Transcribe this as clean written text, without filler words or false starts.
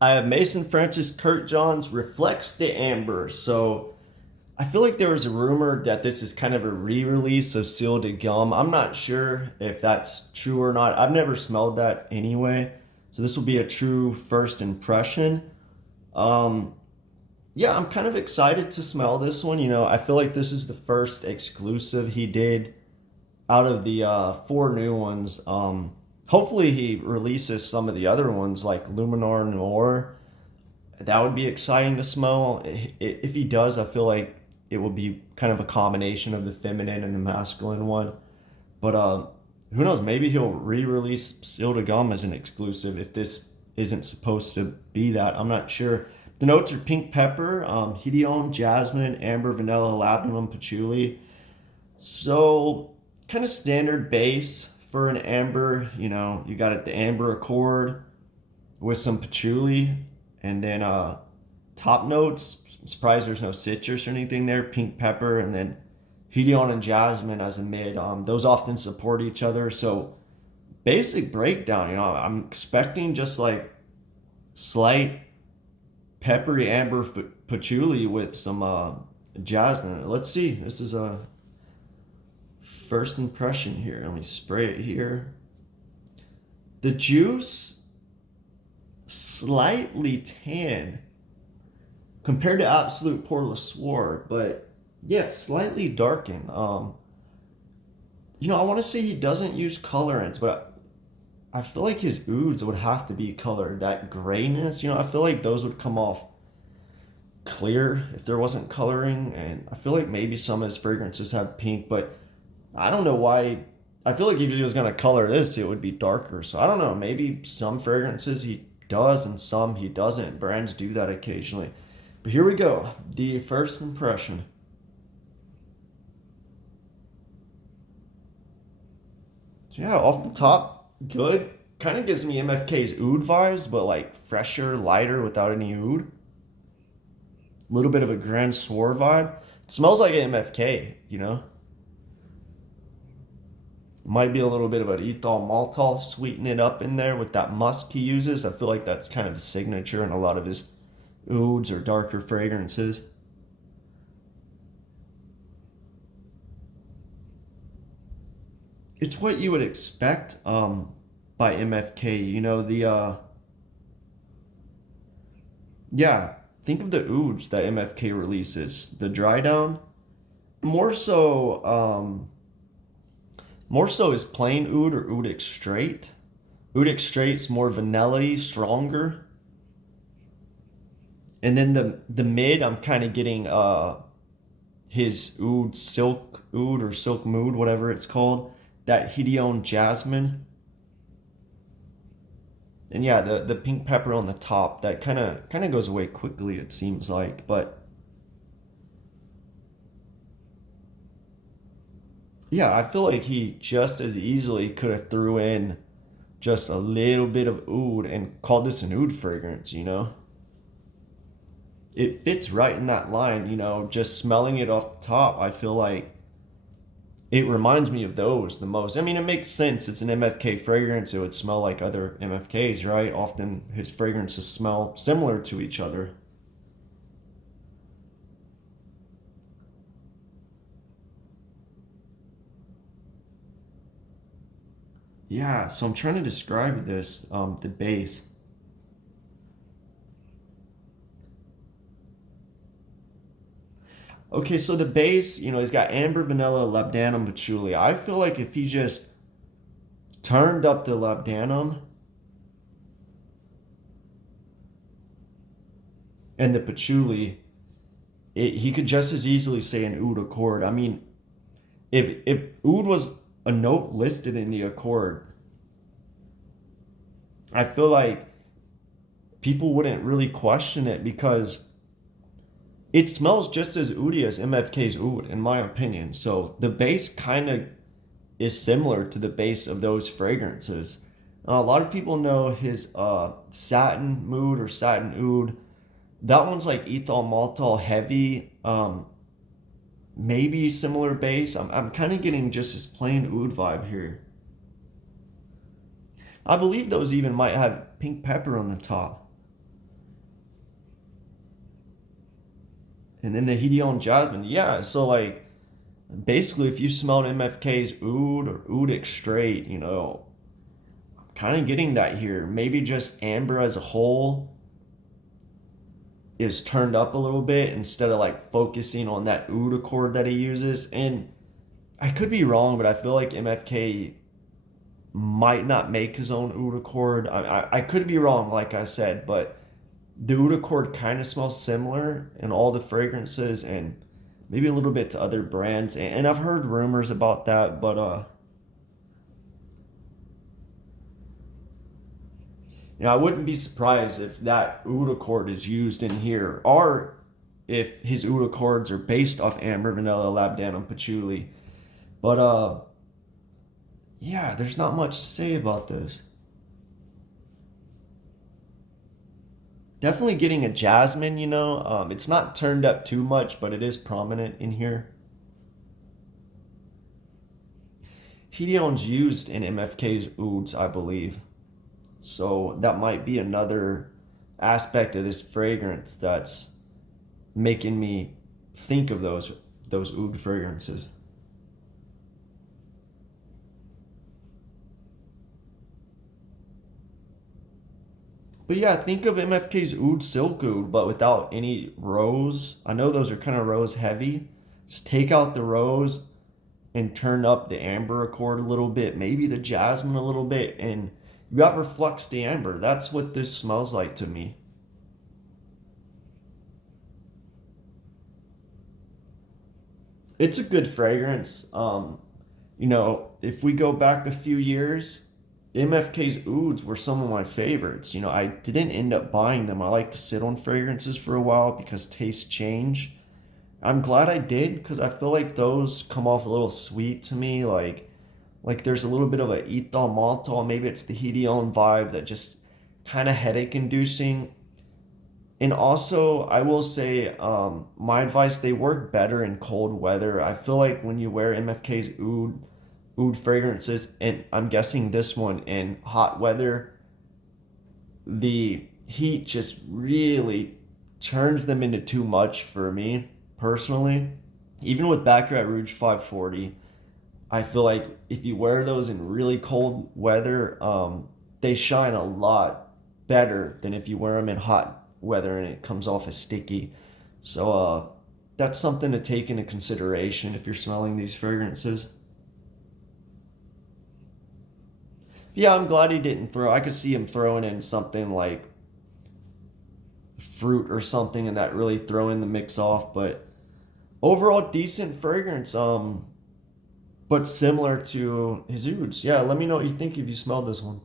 I have Mason French's Kurkdjian's Reflects the Amber. So I feel like there was a rumor that this is kind of a re-release of Seal de Gum. I'm not sure if that's true or not. I've never smelled that anyway. So this will be a true first impression. Um, yeah, I'm kind of excited to smell this one. I feel like this is the first exclusive he did out of the four new ones. Hopefully he releases some of the other ones like Luminar Noir. That would be exciting to smell. If he does, I feel like it will be kind of a combination of the feminine and the masculine one. But who knows? Maybe he'll re-release Seal de Gum as an exclusive if this isn't supposed to be that. I'm not sure. The notes are pink pepper, Hidion, jasmine, amber, vanilla, labdanum, patchouli. So kind of standard base for an amber. You got it, the amber accord with some patchouli, and then top notes. Surprised there's no citrus or anything there. Pink pepper, and then Hidion and jasmine as a mid. Those often support each other. So basic breakdown. I'm expecting just like slight peppery amber patchouli with some jasmine. Let's see. This is a first impression here. Let me spray it here. The juice slightly tan compared to Absolute Pour Le Soir, but yeah, it's slightly darkened. I want to say he doesn't use colorants, but I feel like his ouds would have to be colored. That grayness, I feel like those would come off clear if there wasn't coloring, and I feel like maybe some of his fragrances have pink, but I don't know why. I feel like if he was gonna color this, it would be darker. So I don't know. Maybe some fragrances he does and some he doesn't. Brands do that occasionally. But here we go. The first impression. So yeah, off the top, good. Kind of gives me MFK's oud vibes, but like fresher, lighter, without any oud. A little bit of a Grand Soir vibe. It smells like an MFK. Might be a little bit of an Ethal Maltol, sweeten it up in there with that musk he uses. I feel like that's kind of a signature in a lot of his ouds or darker fragrances. It's what you would expect by MFK. Yeah, think of the ouds that MFK releases. The dry down, more so is plain oud or oud extrait. Oud extrait's more vanilla-y, stronger. And then the mid, I'm kind of getting his oud silk oud or silk mood, whatever it's called. That Hidion jasmine. And yeah, the pink pepper on the top, that kind of goes away quickly, it seems like. But yeah, I feel like he just as easily could have threw in just a little bit of oud and called this an oud fragrance. It fits right in that line, just smelling it off the top. I feel like it reminds me of those the most. I mean, it makes sense. It's an MFK fragrance. It would smell like other MFKs, right? Often his fragrances smell similar to each other. Yeah, so I'm trying to describe this, the base. Okay, so the base, he's got amber, vanilla, labdanum, patchouli. I feel like if he just turned up the labdanum and the patchouli, he could just as easily say an oud accord. I mean, if oud was a note listed in the accord, I feel like people wouldn't really question it because it smells just as oudy as MFK's oud, in my opinion. So the base kind of is similar to the base of those fragrances. A lot of people know his satin mood or satin oud. That one's like ethyl maltol heavy. Maybe similar base. I'm kind of getting just this plain oud vibe here. I believe those even might have pink pepper on the top. And then the Hedion Jasmine, yeah. So like basically, if you smelled MFK's oud or oud extrait, I'm kind of getting that here. Maybe just amber as a whole is turned up a little bit instead of like focusing on that oud accord that he uses. And I could be wrong, but I feel like MFK might not make his own oud accord. I could be wrong, like I said, but the oud accord kind of smells similar in all the fragrances and maybe a little bit to other brands. And I've heard rumors about that, but I wouldn't be surprised if that oud accord is used in here, or if his oud accords are based off amber, vanilla, labdanum, patchouli. But yeah, there's not much to say about this. Definitely getting a jasmine, it's not turned up too much, but it is prominent in here. Hedion's used in MFK's ouds, I believe. So that might be another aspect of this fragrance that's making me think of those oud fragrances. But yeah, think of MFK's oud silk oud, but without any rose. I know those are kind of rose heavy. Just take out the rose and turn up the amber accord a little bit, maybe the jasmine a little bit, and you got Reflets the amber. That's what this smells like to me. It's a good fragrance. If we go back a few years, MFK's ouds were some of my favorites. I didn't end up buying them. I like to sit on fragrances for a while because tastes change. I'm glad I did because I feel like those come off a little sweet to me. Like there's a little bit of a ethyl maltol. Maybe it's the Hedion vibe that just kind of headache inducing. And also, I will say, my advice, they work better in cold weather. I feel like when you wear MFK's oud fragrances, and I'm guessing this one in hot weather, the heat just really turns them into too much for me personally. Even with Baccarat Rouge 540, I feel like if you wear those in really cold weather, they shine a lot better than if you wear them in hot weather and it comes off as sticky. So that's something to take into consideration if you're smelling these fragrances. Yeah, I'm glad he didn't throw. I could see him throwing in something like fruit or something and that really throwing the mix off. But overall, decent fragrance. But similar to his ouds. Yeah, let me know what you think if you smelled this one.